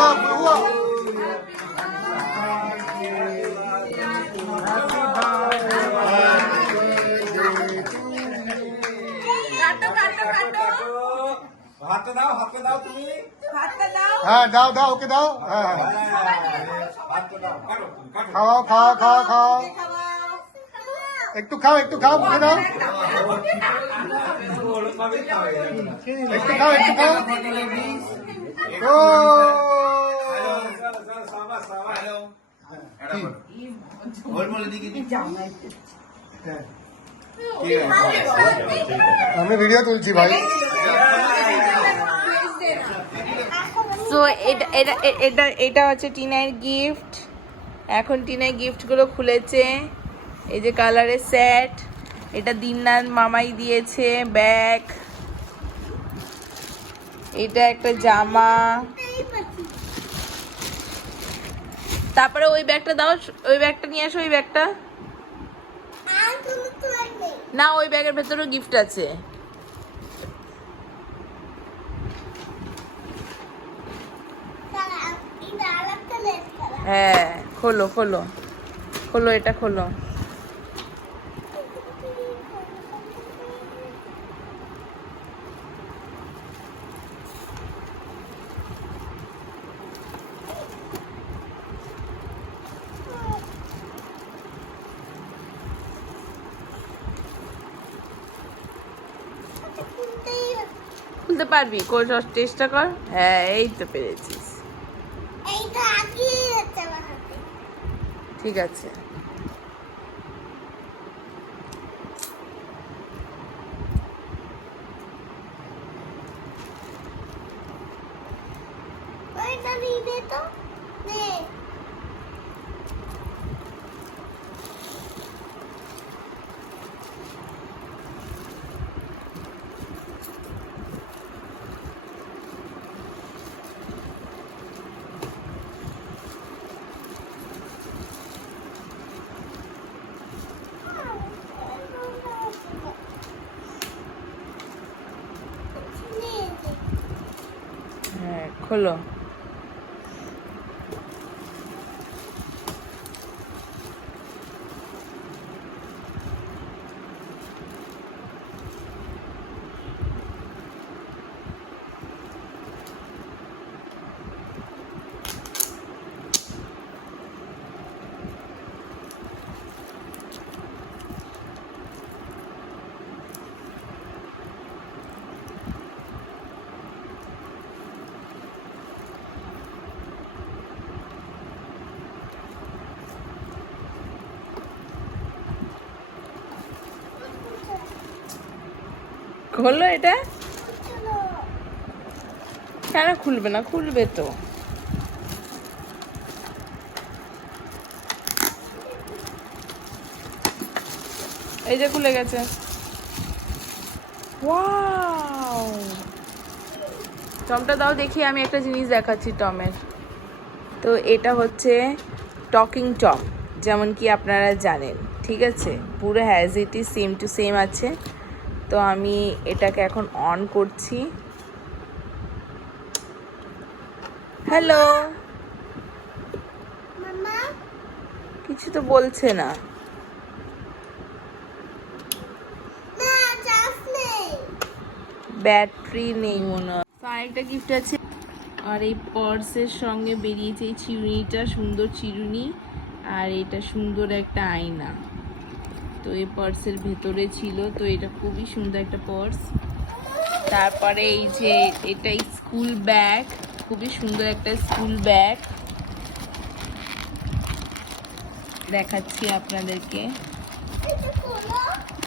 দাও বাবা। হাতে দাও তুমি। হ্যাঁ দাও দাও ওকে দাও। হ্যাঁ খাওয়াও খাওয়াও খাওয়াও খাওয়াও একটু খাও মুখে দাও একটু খাও ও আমি ভিডিও তুলছি ভাই। সো এটা হচ্ছে টিনার গিফট। এখন টিনার গিফটগুলো খুলেছে। এই যে কালারের সেট, এটা দিননাথ মামাই দিয়েছে। ব্যাগ, এটা একটা জামা। তারপরে ওই ব্যাগটা দাও, ওই ব্যাগটা নিয়ে আসো। ওই ব্যাগটা না, ওই ব্যাগের ভেতরেও গিফট আছে। হ্যাঁ খোলো এটা খোলো। খুলতে পারবি? চেষ্টা কর। হ্যাঁ এই তো পেরেছিস। ঠিক আছে। হ্যাঁ খোলো। খোলো এটা। কেন খুলবে না? খুলবে তো। এই যে খুলে গেছে। ওয়াও, টমটা দাও দেখি। আমি একটা জিনিস দেখাচ্ছি টমের। তো এটা হচ্ছে টকিং টম, যেমন কি আপনারা জানেন। ঠিক আছে, পুরো has it is same to same আছে। তো আমি এটাকে এখন অন করছি। হ্যালো, কিছু তো বলছে না। ব্যাটারি নেই মনে হয়। আরেকটা গিফট আছে। আর এই পার্সের সঙ্গে বেরিয়েছে এই চিরুনিটা, সুন্দর চিরুনি। আর এটা সুন্দর একটা আয়না। তো এই পার্সের ভেতরে ছিল। তো এটা খুবই সুন্দর একটা পার্স। তারপরে এই যে এটা স্কুল ব্যাগ, খুবই সুন্দর একটা স্কুল ব্যাগ, দেখাচ্ছি আপনাদেরকে।